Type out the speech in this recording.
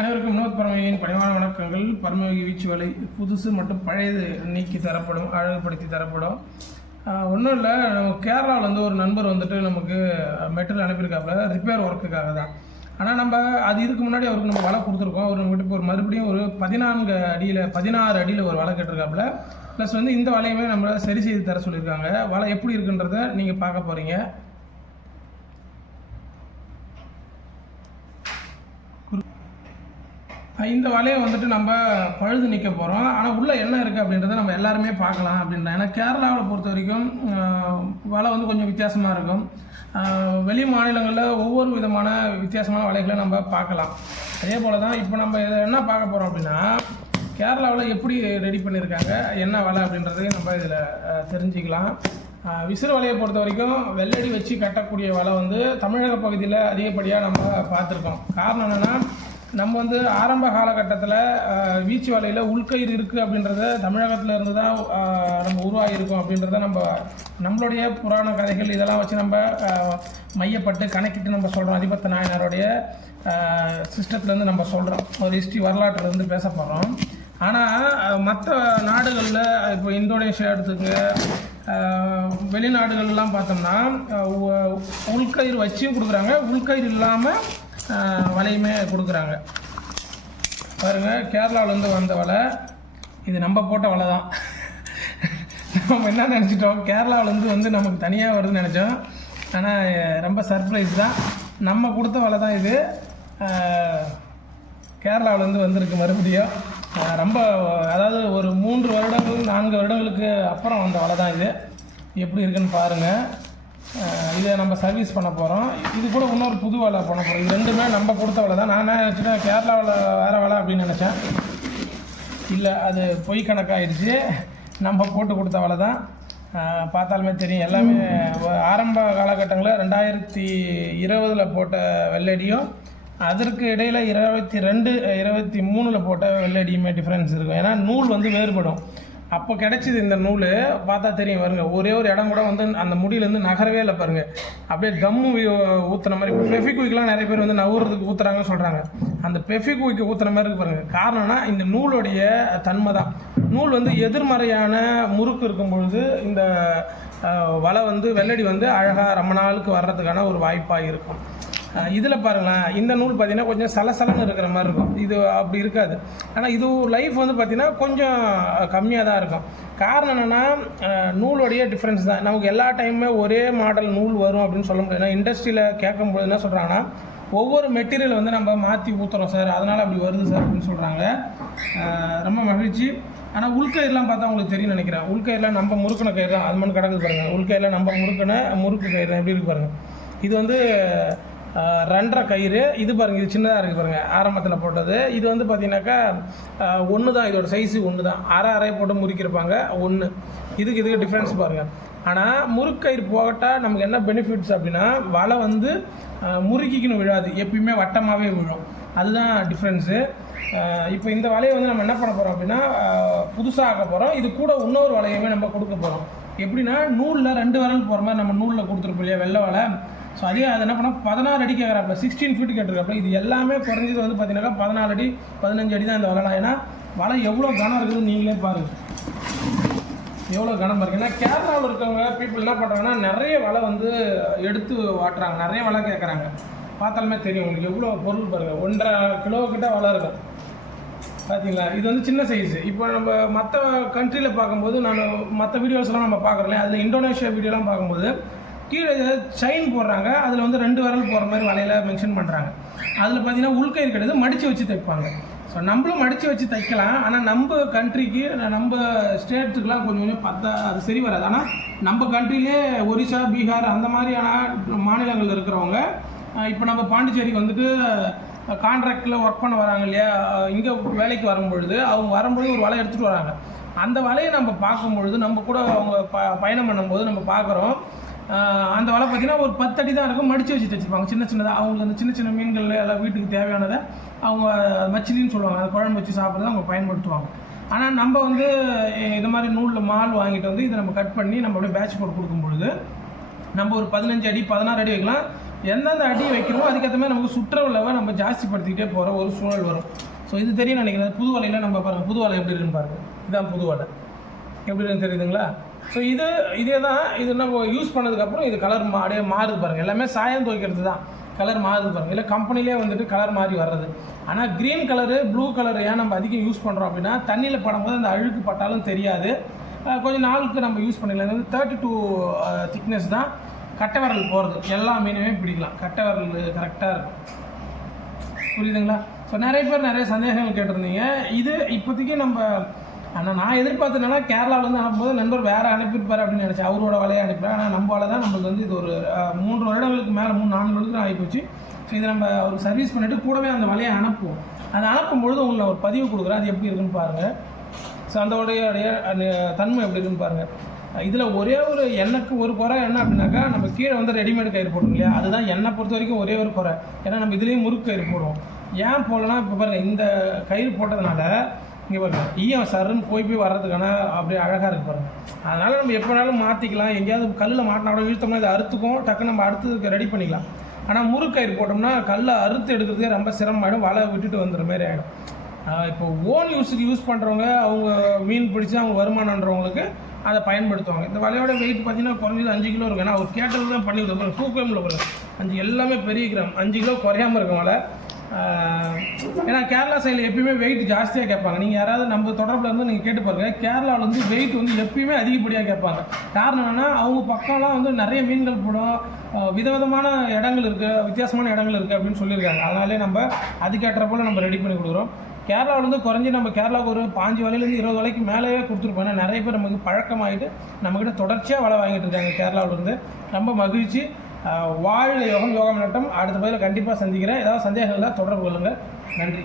அனைவருக்கும் வினோத் பரமயோகியின் பணிவான வணக்கங்கள். பரமயோகி வீச்சு வலை புதுசு மற்றும் பழையது நீக்கி தரப்படும், அழகுபடுத்தி தரப்படும். ஒன்றும் இல்லை, நம்ம கேரளாவில் வந்து ஒரு நண்பர் வந்துட்டு நமக்கு மெட்டீரியல் அனுப்பியிருக்காப்புல ரிப்பேர் ஒர்க்குக்காக தான். ஆனால் நம்ம அது இதுக்கு முன்னாடி அவருக்கு நம்ம வலை கொடுத்துருக்கோம். அவர் நம்மகிட்ட இப்போ ஒரு மறுபடியும் ஒரு 16 அடியில் ஒரு வலை கேட்டிருக்காப்புல. ப்ளஸ் வந்து இந்த வலையுமே நம்மளை சரி செய்து தர சொல்லியிருக்காங்க. வலை எப்படி இருக்குன்றத நீங்கள் பார்க்க போகிறீங்க. இந்த வலையை வந்துட்டு நம்ம பழுது நிற்க போகிறோம். ஆனால் உள்ளே என்ன இருக்குது அப்படின்றத நம்ம எல்லாருமே பார்க்கலாம் அப்படின்றேன். ஏன்னா கேரளாவில் பொறுத்த வரைக்கும் வலை வந்து கொஞ்சம் வித்தியாசமாக இருக்கும். வெளி மாநிலங்களில் ஒவ்வொரு விதமான வித்தியாசமான வலைகளை நம்ம பார்க்கலாம். அதே போல் தான் இப்போ நம்ம இதை என்ன பார்க்க போகிறோம் அப்படின்னா, கேரளாவில் எப்படி ரெடி பண்ணியிருக்காங்க, என்ன வலை அப்படின்றதையும் நம்ம இதில் தெரிஞ்சுக்கலாம். விசிறு வலையை பொறுத்த வரைக்கும் வெள்ளடி வச்சு கட்டக்கூடிய வலை வந்து தமிழக பகுதியில் அதிகப்படியாக நம்ம பார்த்துருக்கோம். காரணம் என்னென்னா, நம்ம வந்து ஆரம்ப காலகட்டத்தில் வீச்சு வலையில் உள்கயிறு இருக்குது அப்படின்றத தமிழகத்தில் இருந்து தான் நம்ம உருவாகியிருக்கோம் அப்படின்றத நம்மளுடைய புராண கதைகள் இதெல்லாம் வச்சு நம்ம மையப்பட்டு கணக்கிட்டு நம்ம சொல்கிறோம். அதிபத்த நாயனாருடைய சிஸ்டத்துலேருந்து நம்ம சொல்கிறோம், ஒரு ஹிஸ்ட்ரி வரலாற்றுலேருந்து பேச போகிறோம். ஆனால் மற்ற நாடுகளில் இப்போ இந்தோனேஷியா எடுத்துங்க, வெளிநாடுகள்லாம் பார்த்தோம்னா உள்கயிறு வச்சும் கொடுக்குறாங்க, உள்கயிறு இல்லாமல் வலையுமே கொடுக்குறாங்க. பாருங்கள், கேரளாவிலேருந்து வந்த வலை இது. நம்ம போட்ட வலை தான். நம்ம என்ன நினச்சிட்டோம், கேரளாவிலேருந்து வந்து நமக்கு தனியாக வருதுன்னு நினச்சோம். ஆனால் ரொம்ப சர்ப்ரைஸ் தான். நம்ம கொடுத்த வலை தான் இது. கேரளாவிலேருந்து வந்திருக்கு மறுபடியும். ரொம்ப அதாவது ஒரு 3 வருடங்கள் 4 வருடங்களுக்கு அப்புறம் வந்த வலை தான் இது. எப்படி இருக்குன்னு பாருங்கள். இதை நம்ம சர்வீஸ் பண்ண போகிறோம். இது கூட இன்னொரு புது வலை பண்ண போகிறோம். இது ரெண்டுமே நம்ம கொடுத்த வலை தான். நான் நினச்சிட்டேன் கேரளாவில் வேறு வலை அப்படின்னு நினச்சேன். இல்லை, அது பொய் கணக்காகிடுச்சு. நம்ம போட்டு கொடுத்த வலை தான். பார்த்தாலுமே தெரியும், எல்லாமே ஆரம்ப காலகட்டங்களில் 2020 போட்ட வெள்ளடியும் அதற்கு இடையில் 22, 23 போட்ட வெள்ளடியுமே டிஃப்ரென்ஸ் இருக்கும். ஏன்னா நூல் வந்து வேறுபடும். அப்போ கிடச்சிது இந்த நூல். பார்த்தா தெரியும் பாருங்கள், ஒரே ஒரு இடம் கூட வந்து அந்த முடியிலேருந்து நகரவே இல்லை பாருங்கள். அப்படியே கம்மு ஊற்றுன மாதிரி. இப்போ பெஃபிக்விக்லாம் நிறைய பேர் வந்து நவுறதுக்கு ஊற்றுறாங்கன்னு சொல்கிறாங்க. அந்த பெஃபிக்விக்கு ஊற்றுன மாதிரி இருக்கு பாருங்கள். காரணம்னா இந்த நூலுடைய தன்மை தான். நூல் வந்து எதிர்மறையான முறுக்கு இருக்கும் பொழுது இந்த வலை வந்து வெள்ளடி வந்து அழகாக ரொம்ப நாளுக்கு வர்றதுக்கான ஒரு வாய்ப்பாக இருக்கும். இதில் பாருங்களேன், இந்த நூல் பார்த்திங்கன்னா கொஞ்சம் சலசலன்னு இருக்கிற மாதிரி இருக்கும். இது அப்படி இருக்காது. ஆனால் இது லைஃப் வந்து பார்த்திங்கன்னா கொஞ்சம் கம்மியாக தான் இருக்கும். காரணம் என்னென்னா, நூலுடைய டிஃப்ரென்ஸ் தான். நமக்கு எல்லா டைமுமே ஒரே மாடல் நூல் வரும் அப்படின்னு சொல்ல முடியாது. ஏன்னா இண்டஸ்ட்ரியில் கேட்கும்போது என்ன சொல்கிறாங்கன்னா, ஒவ்வொரு மெட்டீரியல் வந்து நம்ம மாற்றி ஊற்றுறோம் சார், அதனால் அப்படி வருது சார் அப்படின்னு சொல்கிறாங்க. ரொம்ப மகிழ்ச்சி. ஆனால் உள்கயிறுலாம் பார்த்தா உங்களுக்கு தெரியும் நினைக்கிறேன். உள்கயிறுலாம் நம்ம முறுக்கின கயிறு தான். அது மட்டும் கிடக்குது பாருங்கள். உள்கயிறில் நம்ம முறுக்கு கயிறு எப்படி இருக்கு பாருங்கள். இது வந்து 2.5 கயிறு. இது பாருங்கள், இது சின்னதாக இருக்குது பாருங்கள், ஆரம்பத்தில் போட்டது. இது வந்து பார்த்தீங்கன்னாக்கா ஒன்று தான், இதோட சைஸு ஒன்று தான். அரை போட்டு முறுக்கியிருப்பாங்க ஒன்று. இதுக்கு டிஃப்ரென்ஸ் பாருங்கள். ஆனால் முறுக்கயிறு போட்டால் நமக்கு என்ன பெனிஃபிட்ஸ் அப்படின்னா, வலை வந்து முறுக்கிக்கின்னு விழாது, எப்பயுமே வட்டமாகவே விழும். அதுதான் டிஃப்ரென்ஸு. இப்போ இந்த வலையை வந்து நம்ம என்ன பண்ண போகிறோம் அப்படின்னா, புதுசாக ஆக்க போகிறோம். இது கூட இன்னொரு வலையுமே நம்ம கொடுக்க போகிறோம். எப்படின்னா, நூலில் 2 விரல் போகிற மாதிரி நம்ம நூலில் கொடுத்துருப்போம் இல்லையா வெள்ளை வலை. ஸோ அதே அது என்ன பண்ணால் 16 அடி கேட்குறாப்புல, 16 ஃபீட் கேட்டிருக்காப்புல. இது எல்லாமே குறைஞ்சது வந்து பார்த்தீங்கன்னாக்கா 14 அடி 15 அடி தான் இந்த வலைலாம். ஏன்னா வலை எவ்வளோ கனம் இருக்குதுன்னு நீங்களே பாருங்கள், எவ்வளோ கனம் இருக்குது. ஏன்னா கேரளாவில் இருக்கவங்க பீப்புள் என்ன பண்ணுறாங்கன்னா, நிறைய வலை வந்து எடுத்து வாட்டுறாங்க, நிறைய வலை கேட்குறாங்க. பார்த்தாலுமே தெரியும் உங்களுக்கு எவ்வளோ பொருள் பாருங்கள். 1.5 கிலோக்கிட்ட வலை இருக்கும் பார்த்தீங்களா. இது வந்து சின்ன சைஸு. இப்போ நம்ம மற்ற கண்ட்ரியில் பார்க்கும்போது, நான் மற்ற வீடியோஸ்லாம் நம்ம பார்க்குறோம், அதில் இந்தோனேஷியா வீடியோலாம் பார்க்கும்போது கீழே செயின் போடுறாங்க, அதில் வந்து 2 விரல் போகிற மாதிரி வலையில் மென்ஷன் பண்ணுறாங்க. அதில் பார்த்தீங்கன்னா உள்கயிறு கிடையாது, மடித்து வச்சு தைப்பாங்க. ஸோ நம்மளும் மடித்து வச்சு தைக்கலாம். ஆனால் நம்ம கண்ட்ரிக்கு, நம்ம ஸ்டேட்டுக்கெலாம் கொஞ்சம் பார்த்தா அது சரி வராது. ஆனால் நம்ம கண்ட்ரிலே ஒரிசா, பீகார் அந்த மாதிரியான மாநிலங்கள் இருக்கிறவங்க இப்போ நம்ம பாண்டிச்சேரிக்கு வந்துட்டு கான்ட்ராக்டில் ஒர்க் பண்ண வராங்க இல்லையா, இங்கே வேலைக்கு வரும்பொழுது அவங்க வரும்பொழுது ஒரு வலை எடுத்துகிட்டு வராங்க. அந்த வலையை நம்ம பார்க்கும்பொழுது, நம்ம கூட அவங்க பயணம் பண்ணும்போது நம்ம பார்க்குறோம், அந்த வலை பார்த்திங்கன்னா ஒரு 10 அடி தான் இருக்கும், மடித்து வச்சு தைச்சிருப்பாங்க சின்னதாக. அவங்களுக்கு அந்த சின்ன மீன்கள் எல்லாம் வீட்டுக்கு தேவையானதை அவங்க மச்சிலின்னு சொல்லுவாங்க, அதை குழம்பு வச்சு சாப்பிட்றத அவங்க பயன்படுத்துவாங்க. ஆனால் நம்ம வந்து இது மாதிரி நூலில் மால் வாங்கிட்டு வந்து இதை நம்ம கட் பண்ணி நம்ம அப்படியே பேட்ச் போட்டு கொடுக்கும்பொழுது நம்ம ஒரு 15 அடி 16 அடி வைக்கலாம். எந்தெந்த அடி வைக்கிறோமோ அதுக்கேற்ற மாதிரி நமக்கு சுற்றளவை நம்ம ஜாஸ்திப்படுத்திக்கிட்டே போகிற ஒரு சூழல் வரும். ஸோ இது தெரியும் நினைக்கிறேன். புது வலையில் நம்ம பாருங்கள், புது வலை எப்படி இருக்குன்னு பாருங்கள். இதுதான் புது வலை, எப்படி இருக்குன்னு தெரியுதுங்களா? ஸோ இதே தான். இது நம்ம யூஸ் பண்ணதுக்கப்புறம் இது கலர் அப்படியே மாறுது பாருங்கள். எல்லாமே சாயம் துவைக்கிறது தான், கலர் மாறுது பாருங்கள். இல்லை கம்பெனிலே வந்துட்டு கலர் மாறி வர்றது. ஆனால் க்ரீன் கலரு, ப்ளூ கலர் ஏன் நம்ம அதிகம் யூஸ் பண்ணுறோம் அப்படின்னா, தண்ணியில் படும்போது அந்த அழுக்கு பட்டாலும் தெரியாது, கொஞ்சம் நாளுக்கு நம்ம யூஸ் பண்ணிக்கலாம். இது வந்து 32 திக்னஸ் தான். கட்டை விரல் போகிறது எல்லா மீனுமே பிடிக்கலாம். கட்டை விரல் கரெக்டாக இருக்கும். புரியுதுங்களா? ஸோ நிறைய பேர் நிறைய சந்தேகங்கள் கேட்டிருந்தீங்க. இது இப்போதைக்கு நம்ம ஆனால் நான் எதிர்பார்த்தேன்னா கேரளாவிலேருந்து அனுப்பும்போது நண்பர் வேறு அனுப்பியிருப்பார் அப்படின்னு நினச்சேன். அவரோட வலையை அனுப்பிடுறேன். ஆனால் நம்ம வலை தான் நம்மளுக்கு வந்து இது ஒரு 3 வருடங்களுக்கு மேலே 3-4 வருடத்துக்கு ஆகிப்போச்சு. ஸோ இதை நம்ம அவருக்கு சர்வீஸ் பண்ணிவிட்டு கூடவே அந்த வலையை அனுப்புவோம். அதை அனுப்பும்பொழுது உங்களுக்கு ஒரு பதிவு கொடுக்குறேன், அது எப்படி இருக்குன்னு பாருங்கள். ஸோ அதோடைய தன்மை எப்படி இருக்குன்னு பாருங்கள். இதில் ஒரே ஒரு எண்ணெய்க்கு ஒரு குறை என்ன அப்படின்னாக்கா, நம்ம கீழே வந்து ரெடிமேடு கயிறு போடுறோம் இல்லையா, அதுதான் என்னை பொறுத்த வரைக்கும் ஒரே ஒரு குறை. ஏன்னா நம்ம இதுலேயும் முறுக்கு கயிறு போடுவோம். ஏன் போடலன்னா, இப்போ பாருங்கள், இந்த கயிறு போட்டதுனால இங்கே பாருங்கள் ஈயம் சருன்னு போய் வர்றதுக்கான அப்படியே அழகாக இருக்குது பாருங்கள். அதனால் நம்ம எப்போ வேணாலும் மாற்றிக்கலாம். எங்கேயாவது கல்லில் மாட்டினா கூட இழுத்தோம்னா இதை அறுத்துக்கும், டக்குன்னு நம்ம அடுத்ததுக்கு ரெடி பண்ணிக்கலாம். ஆனால் முறுக்கயிறு போட்டோம்னா கல்லை அறுத்து எடுக்கிறதுக்கே ரொம்ப சிரமமாயிடும், வலை விட்டுட்டு வந்துடுற மாதிரி ஆகிடும். இப்போ ஓன் யூஸுக்கு யூஸ் பண்ணுறவங்க, அவங்க மீன் பிடிச்சி அவங்க வருமானன்றவங்களுக்கு அதை பயன்படுத்துவாங்க. இந்த வலையோட வெயிட் பார்த்தீங்கன்னா குறைஞ்சது 5 கிலோ இருக்கும். ஏன்னா அவர் கேட்டது தான் பண்ணி விடுவாங்க. 2 கிலோமில் பாருங்கள், 5 எல்லாமே பெரிய கிராம், 5 கிலோ குறையாமல் இருக்கும் வலை. ஏன்னா கேரளா சைடில் எப்பயுமே வெயிட் ஜாஸ்தியாக கேட்பாங்க. நீங்கள் யாராவது நம்ம தொடர்பில் இருந்து நீங்கள் கேட்டு பாருங்கள், கேரளாவில் வந்து வெயிட் வந்து எப்பயுமே அதிகப்படியாக கேட்பாங்க. காரணம் என்னென்னா, அவங்க பக்கம்லாம் வந்து நிறைய மீன்கள் போடும், விதவிதமான இடங்கள் இருக்குது, வித்தியாசமான இடங்கள் இருக்குது அப்படின்னு சொல்லியிருக்காங்க. அதனாலே நம்ம அதுக்கேற்ற போல் நம்ம ரெடி பண்ணி கொடுக்குறோம். கேரளாவிலேருந்து குறைஞ்சி நம்ம கேரளாவுக்கு ஒரு 5 வலையிலேருந்து 20 வலைக்கு மேலேயே கொடுத்துருப்போம். ஏன்னா நிறைய பேர் நமக்கு பழக்கமாகிட்டு நம்மக்கிட்ட தொடர்ச்சியாக வலை வாங்கிட்டு இருக்காங்க கேரளாவிலேருந்து. ரொம்ப மகிழ்ச்சி. வாழ்க யோகம், யோகம் நட்டம். அடுத்த பதில் கண்டிப்பாக சந்திக்கிறேன். ஏதாவது சந்தேகங்கள் தான் தொடர்பு கொள்ளுங்கள். நன்றி.